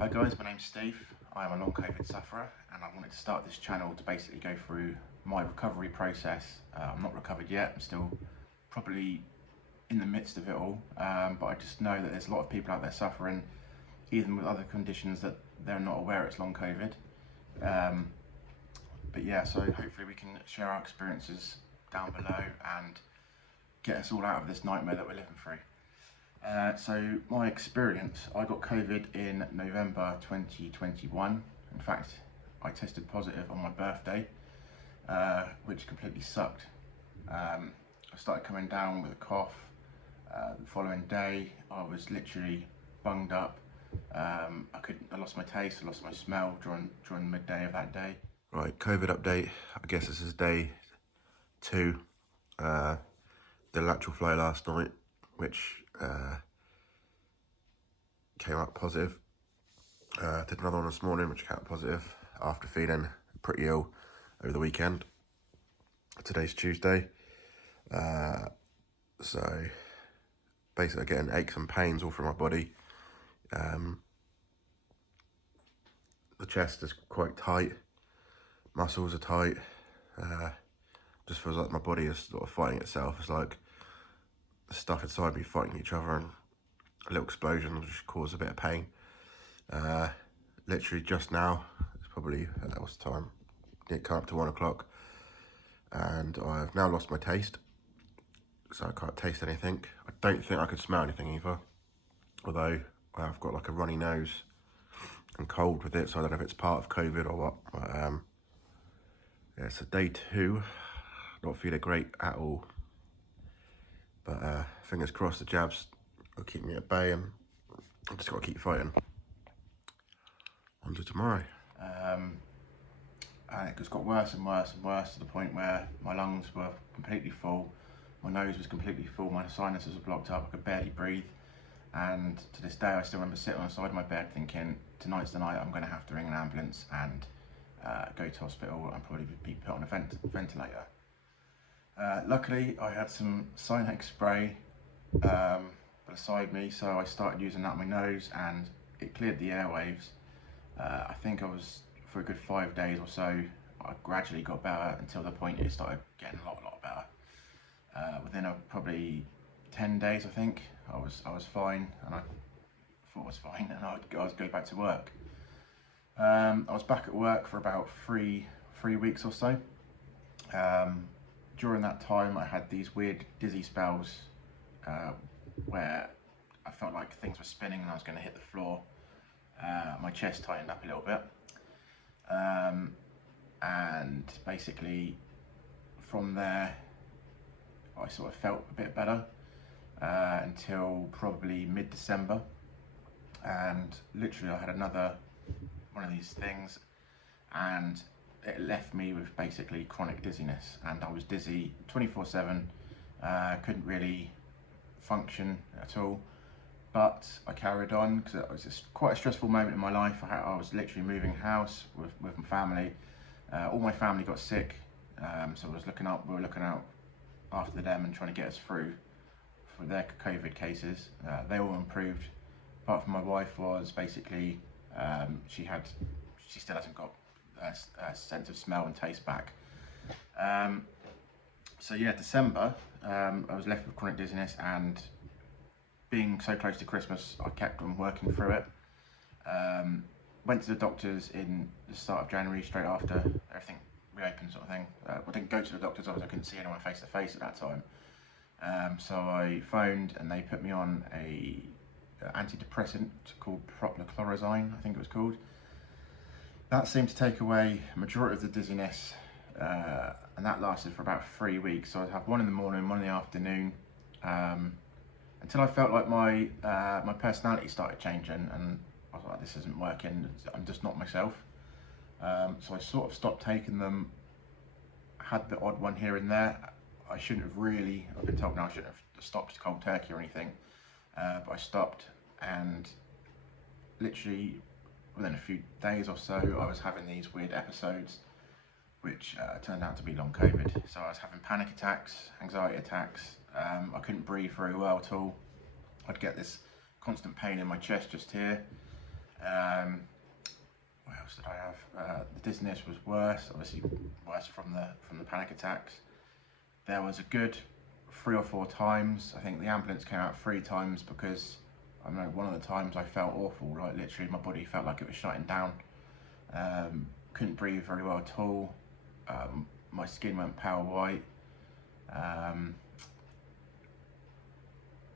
Hi guys, my name's Steve. I am a long COVID sufferer and I wanted to start this channel to basically go through my recovery process. I'm not recovered yet, I'm still probably in the midst of it all, but I just know that there's a lot of people out there suffering, even with other conditions that they're not aware it's long COVID. But yeah, so hopefully we can share our experiences down below and get us all out of this nightmare that we're living through. So my experience, I got COVID in November 2021. In fact, I tested positive on my birthday, which completely sucked. I started coming down with a cough. The following day, I was literally bunged up. I lost my taste, I lost my smell during midday of that day. Right, COVID update. I guess this is day 2. The lateral flow last night, which came out positive. Did another one this morning, which came out positive after feeling pretty ill over the weekend. Today's Tuesday. So basically getting aches and pains all through my body. The chest is quite tight, muscles are tight. Just feels like my body is sort of fighting itself. It's like the stuff inside me fighting each other, and a little explosion will just cause a bit of pain. Literally just now, it's probably, what's the time? It came up to 1 o'clock, and I've now lost my taste, so I can't taste anything. I don't think I could smell anything either, although I've got like a runny nose and cold with it, so I don't know if it's part of COVID or what. But yeah, so day 2, not feeling great at all. But fingers crossed the jabs will keep me at bay, and I've just got to keep fighting. On to tomorrow. And it just got worse and worse and worse to the point where my lungs were completely full, my nose was completely full, my sinuses were blocked up, I could barely breathe. And to this day, I still remember sitting on the side of my bed thinking, tonight's the night I'm going to have to ring an ambulance and go to hospital and probably be put on a ventilator. Luckily, I had some Sinex spray beside me, so I started using that on my nose and it cleared the airwaves. I think I was, for a good 5 days or so, I gradually got better until the point it started getting a lot better. Within probably 10 days, I think, I was fine, and I thought I was fine, and I was go back to work. I was back at work for about three weeks or so. During that time, I had these weird dizzy spells where I felt like things were spinning and I was going to hit the floor. My chest tightened up a little bit, and basically from there I sort of felt a bit better until probably mid-December, and literally I had another one of these things and it left me with basically chronic dizziness, and I was dizzy 24/7, couldn't really function at all. But I carried on because it was just quite a stressful moment in my life. I was literally moving house with my family. All my family got sick, so we were looking out after them and trying to get us through for their COVID cases. They all improved, apart from my wife was basically, she still hasn't got a sense of smell and taste back. So yeah, December, I was left with chronic dizziness, and being so close to Christmas, I kept on working through it. Went to the doctors in the start of January, straight after everything reopened, sort of thing. I didn't go to the doctors, obviously I couldn't see anyone face to face at that time. So I phoned and they put me on a antidepressant called propylchloroquine, I think it was called. That seemed to take away a majority of the dizziness, and that lasted for about 3 weeks. So I'd have one in the morning, one in the afternoon, until I felt like my personality started changing, and I was like, this isn't working, I'm just not myself. So I sort of stopped taking them, had the odd one here and there. I shouldn't have really, I've been told now I shouldn't have stopped cold turkey or anything, but I stopped, and literally within a few days or so I was having these weird episodes which turned out to be long COVID. So I was having panic attacks, anxiety attacks, I couldn't breathe very well at all. I'd get this constant pain in my chest just here, What else did I have? The dizziness was worse, obviously worse from the panic attacks. There was a good 3 or 4 times, I think the ambulance came out 3 times because I know one of the times I felt awful, like literally my body felt like it was shutting down. Couldn't breathe very well at all. My skin went pale white.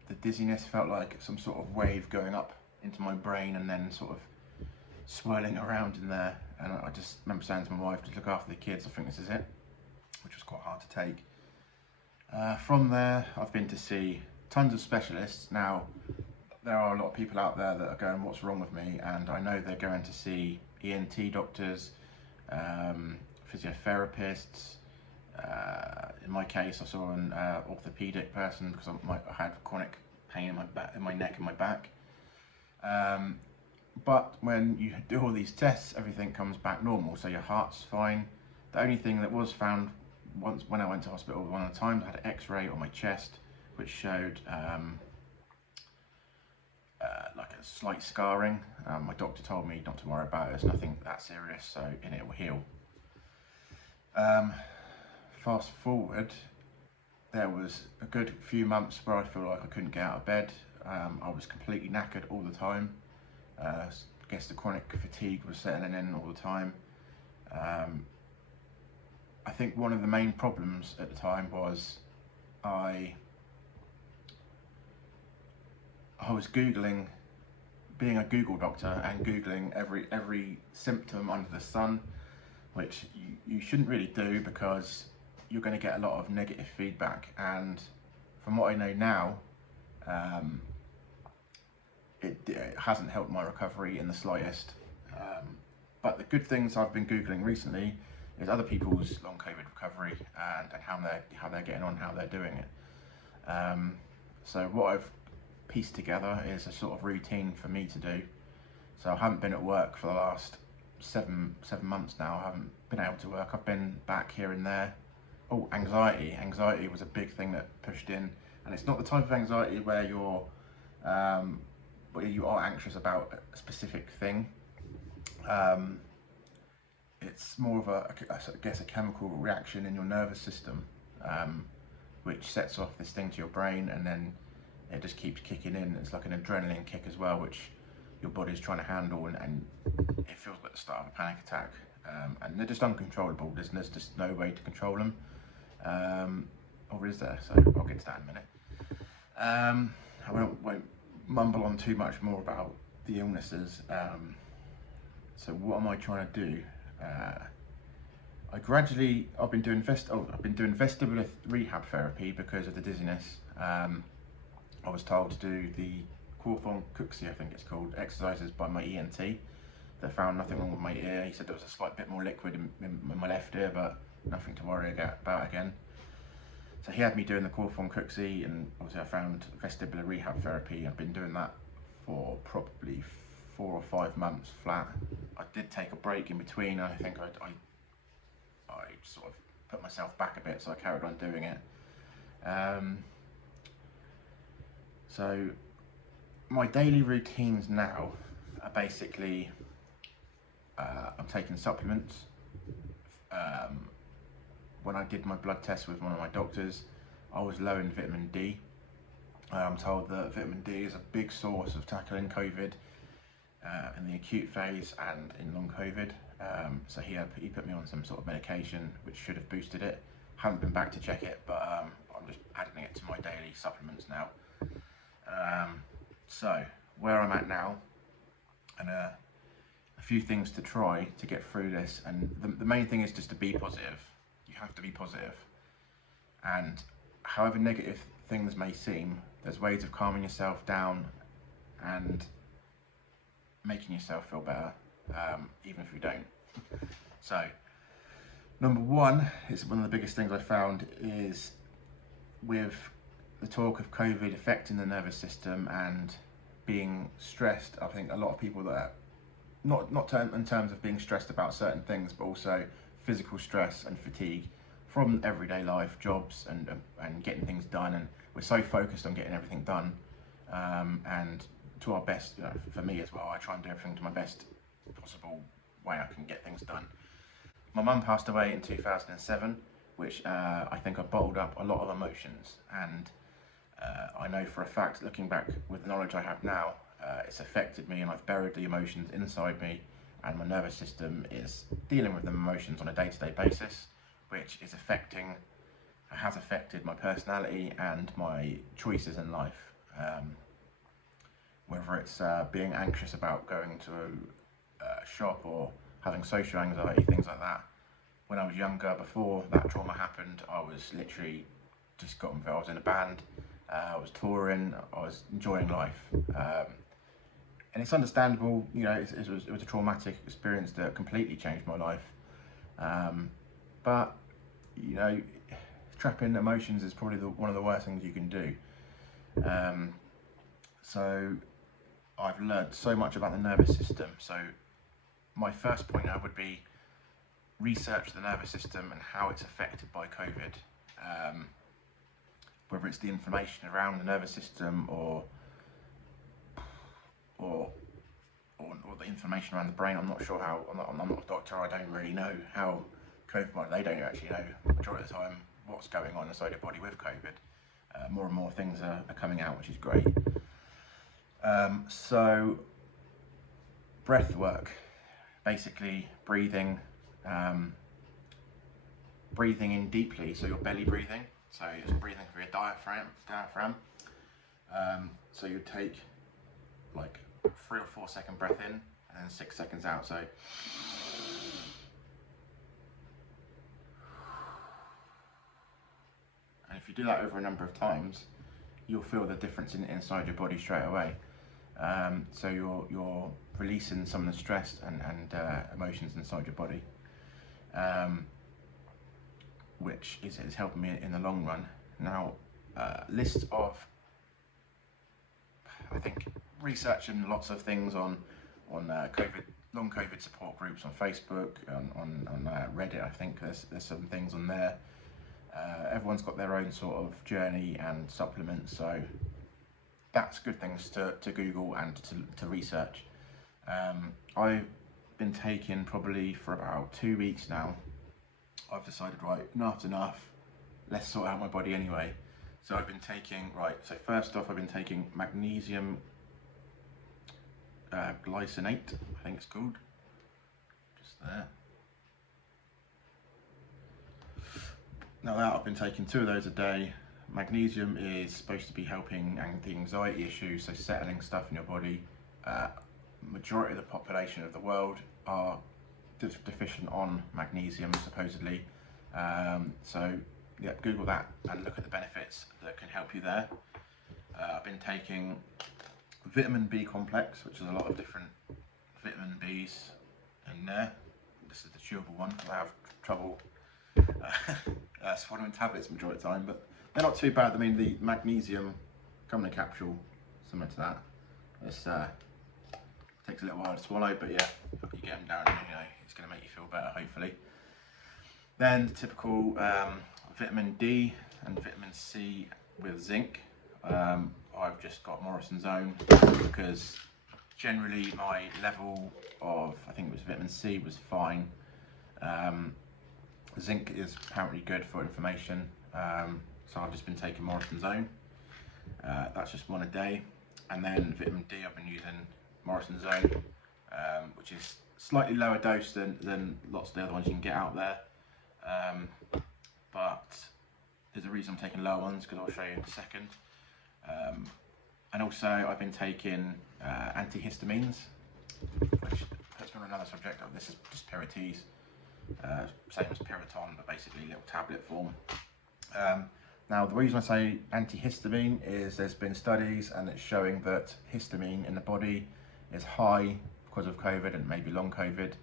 The dizziness felt like some sort of wave going up into my brain and then sort of swirling around in there. And I just remember saying to my wife, just look after the kids, I think this is it, which was quite hard to take. From there, I've been to see tons of specialists. Now, there are a lot of people out there that are going, what's wrong with me? And I know they're going to see ENT doctors, physiotherapists. In my case, I saw an orthopedic person because I had chronic pain in my back, in my neck and my back. But when you do all these tests, everything comes back normal. So your heart's fine. The only thing that was found once when I went to hospital one of the times, I had an X-ray on my chest, which showed like a slight scarring. My doctor told me not to worry about it. It's nothing that serious, so it will heal. Fast forward, there was a good few months where I feel like I couldn't get out of bed. I was completely knackered all the time. I guess the chronic fatigue was settling in all the time. I think one of the main problems at the time was I was Googling, being a Google doctor and Googling every symptom under the sun, which you shouldn't really do because you're going to get a lot of negative feedback. And from what I know now, it hasn't helped my recovery in the slightest. But the good things I've been Googling recently is other people's long COVID recovery and how they're getting on, how they're doing it. So what I've pieced together is a sort of routine for me to do. So I haven't been at work for the last seven months now. I haven't been able to work. I've been back here and there. Oh, anxiety. Anxiety was a big thing that pushed in, and it's not the type of anxiety where you are anxious about a specific thing. It's more of I guess a chemical reaction in your nervous system, which sets off this thing to your brain, and then it just keeps kicking in. It's like an adrenaline kick as well, which your body's trying to handle, and it feels like the start of a panic attack. And they're just uncontrollable. There's just no way to control them. Or is there? So I'll get to that in a minute. I won't mumble on too much more about the illnesses. So what am I trying to do? I've been doing vestibular rehab therapy because of the dizziness. I was told to do the Longcovid, I think it's called, exercises by my ENT. They found nothing wrong with my ear. He said there was a slight bit more liquid in my left ear, but nothing to worry about again. So he had me doing the Longcovid, and obviously I found vestibular rehab therapy. I've been doing that for probably 4 or 5 months flat. I did take a break in between, and I think I sort of put myself back a bit, so I carried on doing it. So my daily routines now are basically I'm taking supplements. When I did my blood test with one of my doctors, I was low in vitamin D. I'm told that vitamin D is a big source of tackling COVID in the acute phase and in long COVID. So he put me on some sort of medication which should have boosted it. Haven't been back to check it, but I'm just adding it to my daily supplements now. So where I'm at now, and a few things to try to get through this, and the main thing is just to be positive. You have to be positive, and however negative things may seem, there's ways of calming yourself down and making yourself feel better, even if you don't. So number one is one of the biggest things I found is with the talk of COVID affecting the nervous system and being stressed. I think a lot of people that not in terms of being stressed about certain things, but also physical stress and fatigue from everyday life, jobs and getting things done, and we're so focused on getting everything done and to our best, for me as well. I try and do everything to my best possible way I can get things done. My mum passed away in 2007, which I think I bottled up a lot of emotions, and I know for a fact, looking back with the knowledge I have now, it's affected me, and I've buried the emotions inside me, and my nervous system is dealing with the emotions on a day-to-day basis, which is has affected my personality and my choices in life. Whether it's being anxious about going to a shop or having social anxiety, things like that. When I was younger, before that trauma happened, I was literally just got involved. I was in a band, I was touring, I was enjoying life. And it's understandable, it was a traumatic experience that completely changed my life. But, trapping emotions is probably one of the worst things you can do. So I've learned so much about the nervous system. So my first point now would be research the nervous system and how it's affected by COVID. Whether it's the inflammation around the nervous system or the inflammation around the brain. I'm not sure how. I'm not a doctor. I don't really know how COVID. They don't actually know the majority of the time what's going on inside your body with COVID. More and more things are coming out, which is great. So breath work, basically breathing in deeply, so you're belly breathing, so you're just breathing through your diaphragm. So you take like 3 or 4 second breath in and then 6 seconds out. So and if you do that over a number of times, you'll feel the difference inside your body straight away. So you're releasing some of the stress and emotions inside your body, which is helping me in the long run. Now, list of, I think, researching lots of things on long COVID support groups on Facebook, on Reddit. I think there's some things on there. Everyone's got their own sort of journey and supplements, so that's good things to Google and to research. I've been taking probably for about 2 weeks now. I've decided, right, enough's enough, let's sort out my body anyway. So I've been taking, so first off I've been taking magnesium glycinate, I think it's called, just there. Now that I've been taking 2 of those a day. Magnesium is supposed to be helping the anxiety issues, so settling stuff in your body. Majority of the population of the world are deficient on magnesium, supposedly. So yeah, Google that and look at the benefits that can help you there. I've been taking vitamin B complex, which is a lot of different vitamin Bs in there. This is the chewable one. I have trouble swallowing tablets majority of the time, but they're not too bad. I mean, the magnesium come in a capsule, similar to that. This takes a little while to swallow, but yeah, you get them down, it's going to make you feel better, hopefully. Then the typical vitamin D and vitamin C with zinc. I've just got Morrison's Own because generally my level of, I think it was vitamin C, was fine. Zinc is apparently good for inflammation, so I've just been taking Morrison's Own. That's just 1 a day. And then vitamin D, I've been using Morrison's Own, which is slightly lower dose than lots of the other ones you can get out there. But there's a reason I'm taking lower ones, because I'll show you in a second. And also I've been taking antihistamines, which puts me on another subject. This is just Pirates, same as Piriton, but basically little tablet form. Now the reason I say antihistamine is there's been studies and it's showing that histamine in the body is high because of COVID and maybe long COVID.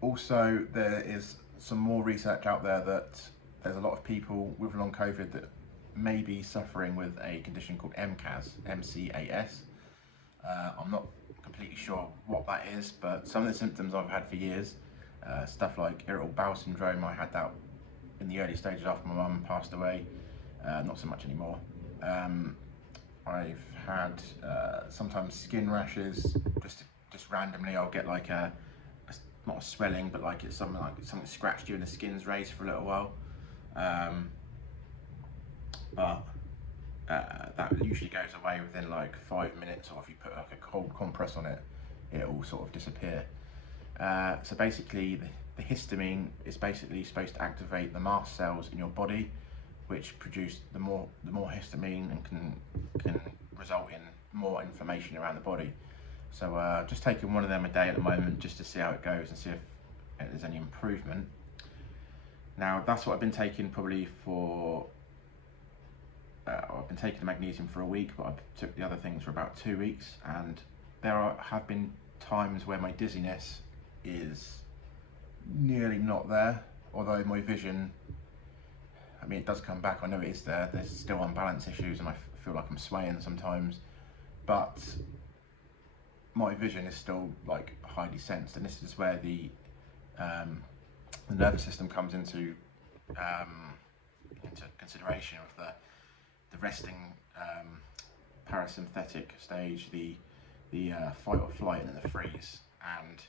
Also, there is some more research out there that there's a lot of people with long COVID that may be suffering with a condition called MCAS, M-C-A-S. I'm not completely sure what that is, but some of the symptoms I've had for years, stuff like irritable bowel syndrome, I had that in the early stages after my mum passed away, not so much anymore. I've had sometimes skin rashes. Just randomly, I'll get like not a swelling, but like it's something scratched you and the skin's raised for a little while. But that usually goes away within like 5 minutes, or if you put like a cold compress on it, it'll sort of disappear. So basically, the histamine is basically supposed to activate the mast cells in your body, which produce the more histamine, and can result in more inflammation around the body. So just taking one of them a day at the moment, just to see how it goes and see if there's any improvement. Now that's what I've been taking probably for. I've been taking the magnesium for a week, but I took the other things for about 2 weeks, and have been times where my dizziness is nearly not there, although my vision, I mean, it does come back. I know it is there. There's still unbalance issues, and I feel like I'm swaying sometimes, but my vision is still like highly sensed, and this is where the nervous system comes into consideration of the resting parasympathetic stage, the fight or flight, and then the freeze. And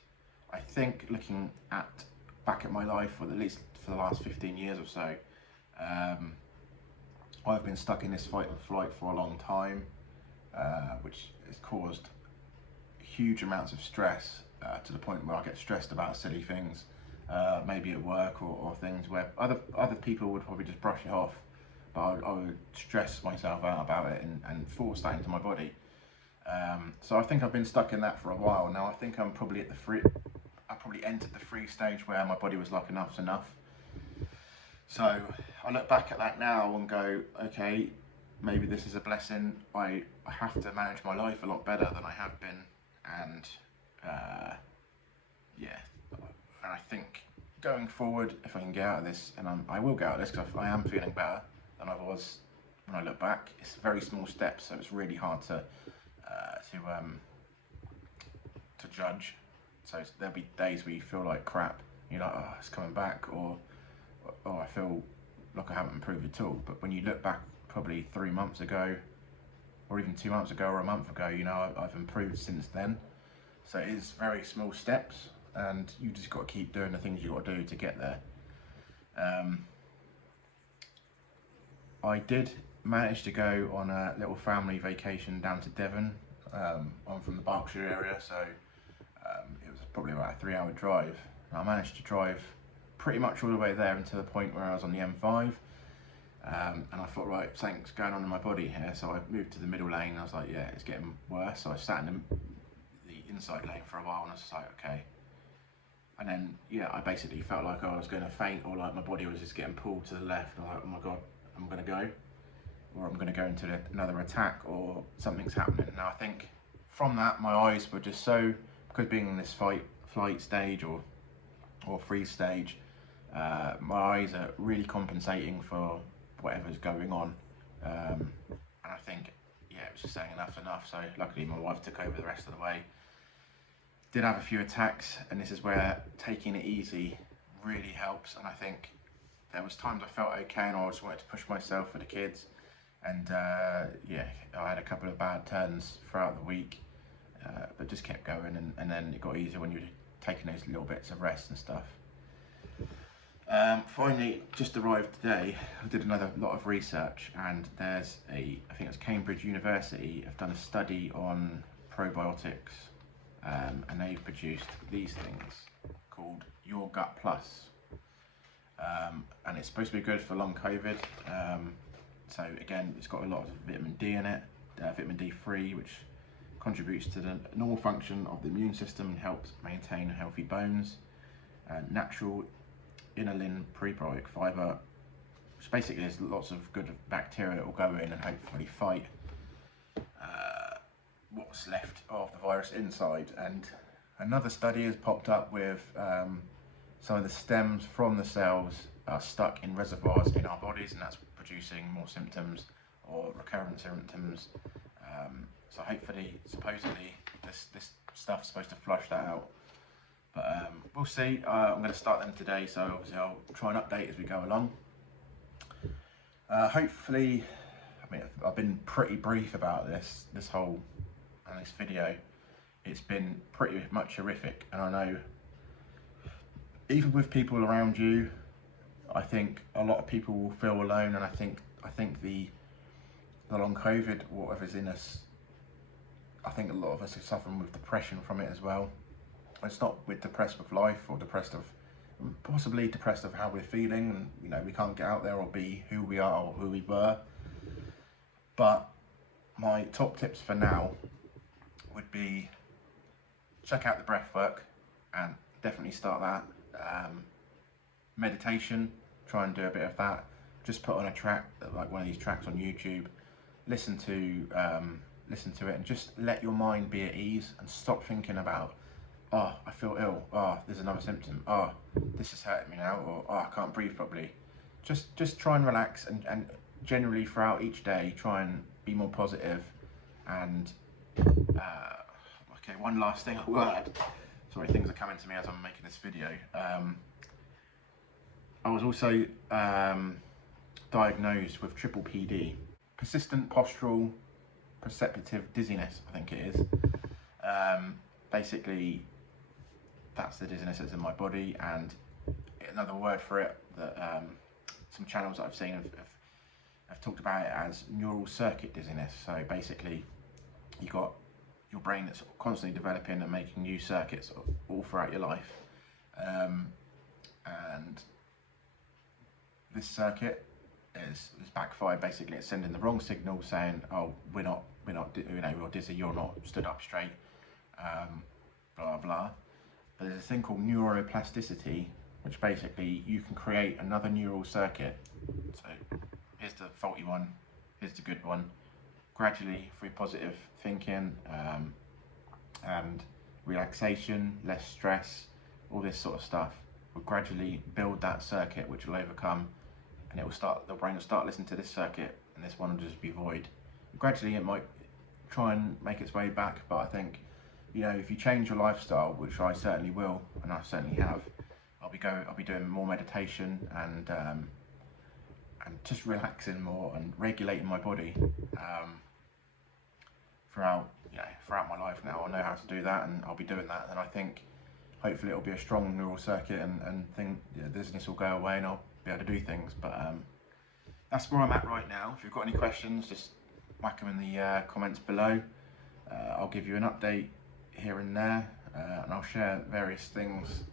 I think looking back at my life, or at least for the last 15 years or so, I've been stuck in this fight and flight for a long time, which has caused huge amounts of stress, to the point where I get stressed about silly things, maybe at work, or things where other people would probably just brush it off, but I would stress myself out about it and force that into my body. So I think I've been stuck in that for a while now. I think I'm probably at I probably entered the freeze stage where my body was like, enough's enough. So I look back at that now and go, okay, maybe this is a blessing. I have to manage my life a lot better than I have been, and yeah, and I think going forward, if I can get out of this, and I will get out of this, because I am feeling better than I was when I look back. It's very small steps, so it's really hard to judge. So there'll be days where you feel like crap, you're like, oh, it's coming back, or oh, I feel like I haven't improved at all. But when you look back probably 3 months ago, or even 2 months ago, or a month ago, you know, I've improved since then. So it is very small steps, and you just got to keep doing the things you got to do to get there. I did manage to go on a little family vacation down to Devon. I'm from the Berkshire area, so it was probably about a 3-hour drive. And I managed to drive pretty much all the way there until the point where I was on the M5. And I thought, right, something's going on in my body here. So I moved to the middle lane, and I was like, yeah, it's getting worse. So I sat in the inside lane for a while, and I was just like, okay. And then, yeah, I basically felt like I was going to faint, or like my body was just getting pulled to the left. I was like, oh my God, I'm going to go. Or I'm going to go into another attack, or something's happening. Now, I think from that, my eyes were just so, because being in this flight stage or freeze stage, my eyes are really compensating for whatever's going on. And I think, yeah, it was just saying enough's enough. So luckily my wife took over the rest of the way. Did have a few attacks, and this is where taking it easy really helps. And I think there was times I felt okay, and I just wanted to push myself for the kids. And yeah, I had a couple of bad turns throughout the week, but just kept going, and then it got easier when you were taking those little bits of rest and stuff. Finally, just arrived today. I did another lot of research, and there's I think it's Cambridge University, have done a study on probiotics, and they've produced these things called Your Gut Plus, and it's supposed to be good for long COVID. So again, it's got a lot of vitamin D in it, vitamin D3, which contributes to the normal function of the immune system and helps maintain healthy bones. Natural inulin prebiotic fibre, which basically there's lots of good bacteria that will go in and hopefully fight what's left of the virus inside. And another study has popped up with some of the stems from the cells are stuck in reservoirs in our bodies, and that's producing more symptoms or recurrent symptoms. So hopefully, supposedly, this stuff's supposed to flush that out. But we'll see. I'm going to start them today, so obviously I'll try and update as we go along. Hopefully, I mean, I've been pretty brief about this whole and this video. It's been pretty much horrific, and I know even with people around you, I think a lot of people will feel alone, and I think the long COVID, whatever's in us, I think a lot of us are suffering with depression from it as well. It's not we're depressed with life or possibly depressed of how we're feeling, and you know, we can't get out there or be who we are or who we were. But my top tips for now would be check out the breath work, and definitely start that. Meditation, try and do a bit of that. Just put on a track, like one of these tracks on YouTube, listen to it, and just let your mind be at ease and stop thinking about, oh, I feel ill, oh, there's another symptom, oh, this is hurting me now, or oh, I can't breathe properly. Just try and relax, and generally throughout each day try and be more positive. And okay, one last thing I will add. Sorry, things are coming to me as I'm making this video. I was also diagnosed with triple PD, persistent postural perceptive dizziness, I think it is. Basically, that's the dizziness that's in my body, and another word for it that some channels that I've seen have talked about it as neural circuit dizziness. So basically, you got your brain that's constantly developing and making new circuits all throughout your life, and this circuit is backfired. Basically, it's sending the wrong signal saying, oh, we're not, you know, you're dizzy, you're not stood up straight, blah blah. But there's a thing called neuroplasticity, which basically you can create another neural circuit. So here's the faulty one, here's the good one. Gradually, through positive thinking and relaxation, less stress, all this sort of stuff, will gradually build that circuit, which will overcome, and it will start. The brain will start listening to this circuit, and this one will just be void. Gradually, it might try and make its way back, but I think, you know, if you change your lifestyle, which I certainly will, and I certainly have, I'll be doing more meditation and just relaxing more and regulating my body throughout my life now. I know how to do that, and I'll be doing that. And I think hopefully it'll be a strong neural circuit, and dizziness will go away, and I'll be able to do things. But that's where I'm at right now. If you've got any questions, just whack them in the comments below. I'll give you an update here and there, and I'll share various things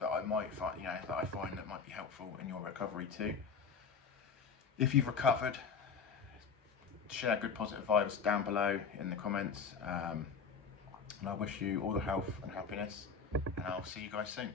that I might find, that I find that might be helpful in your recovery too. If you've recovered, share good positive vibes down below in the comments, and I wish you all the health and happiness, and I'll see you guys soon.